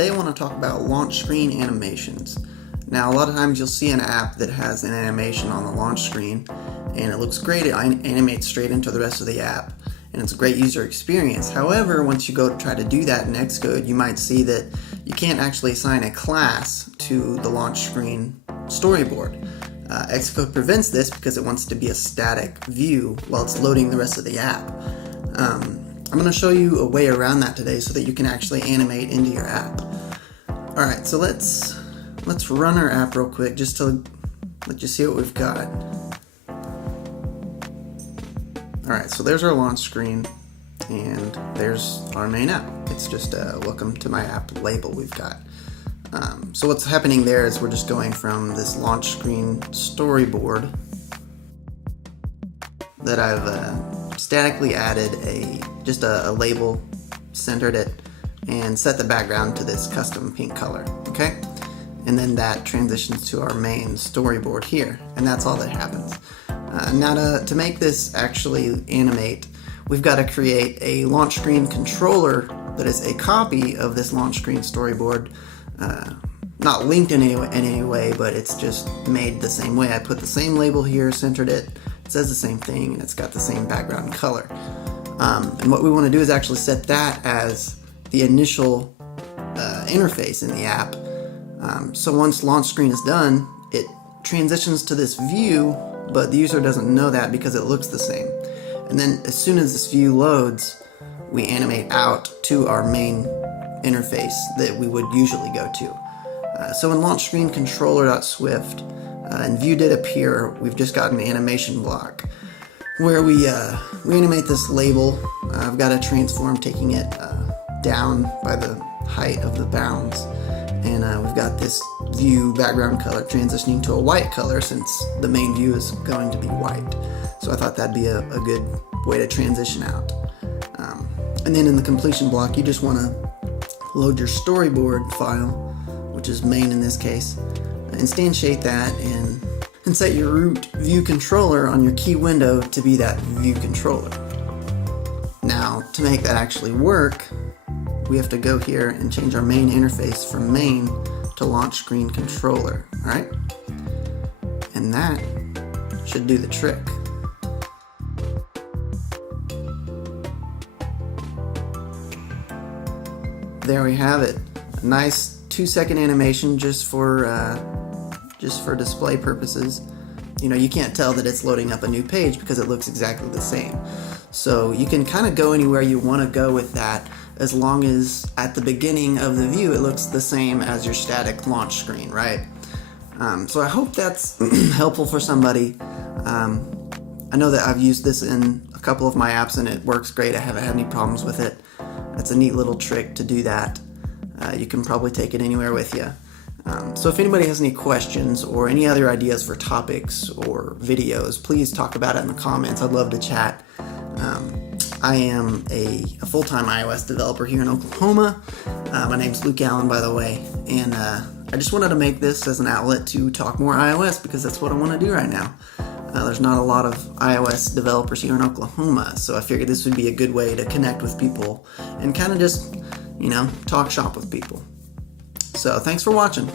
today I want to talk about launch screen animations. Now, a lot of times you'll see an app that has an animation on the launch screen, and it looks great. It animates straight into the rest of the app, and it's a great user experience. However, once you go to try to do that in Xcode, you might see that you can't actually assign a class to the launch screen storyboard. Xcode prevents this because it wants it to be a static view while it's loading the rest of the app. I'm going to show you a way around that today so that you can actually animate into your app. Alright, so let's run our app real quick just to let you see what we've got. Alright, so there's our launch screen, and there's our main app. It's just a welcome to my app label we've got. So what's happening there is we're just going from this launch screen storyboard that I've statically added just a label, centered it, and set the background to this custom pink color, okay? And then that transitions to our main storyboard here, and that's all that happens. Now to make this actually animate, we've got to create a launch screen controller that is a copy of this launch screen storyboard, not linked in any way, but it's just made the same way. I put the same label here, centered it, it says the same thing, and it's got the same background color. And what we want to do is actually set that as the initial interface in the app. So once launch screen is done, it transitions to this view, but the user doesn't know that because it looks the same. And then as soon as this view loads, we animate out to our main interface that we would usually go to. So in launch screen controller.swift, and view did appear, we've just got an animation block where we animate this label. I've got a transform taking it down by the height of the bounds, and we've got this view background color transitioning to a white color since the main view is going to be white. So I thought that'd be a good way to transition out. And then in the completion block, you just want to load your storyboard file, which is main in this case, instantiate that and set your root view controller on your key window to be that view controller. Now, to make that actually work, we have to go here and change our main interface from main to launch screen controller, alright? And that should do the trick. There we have it. A nice 2-second animation just for display purposes. You know, you can't tell that it's loading up a new page because it looks exactly the same. So you can kind of go anywhere you want to go with that, as long as at the beginning of the view it looks the same as your static launch screen, right? So I hope that's helpful for somebody. I know that I've used this in a couple of my apps and it works great. I haven't had any problems with it. That's a neat little trick to do that. You can probably take it anywhere with you. So if anybody has any questions or any other ideas for topics or videos, please talk about it in the comments. I'd love to chat. I am a full-time iOS developer here in Oklahoma. My name's Luke Allen, by the way, and I just wanted to make this as an outlet to talk more iOS because that's what I want to do right now. There's not a lot of iOS developers here in Oklahoma, so I figured this would be a good way to connect with people and kind of just, talk shop with people. So thanks for watching.